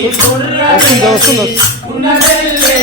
వస్తుంది వస్తుంది ఉన్నదెల్లే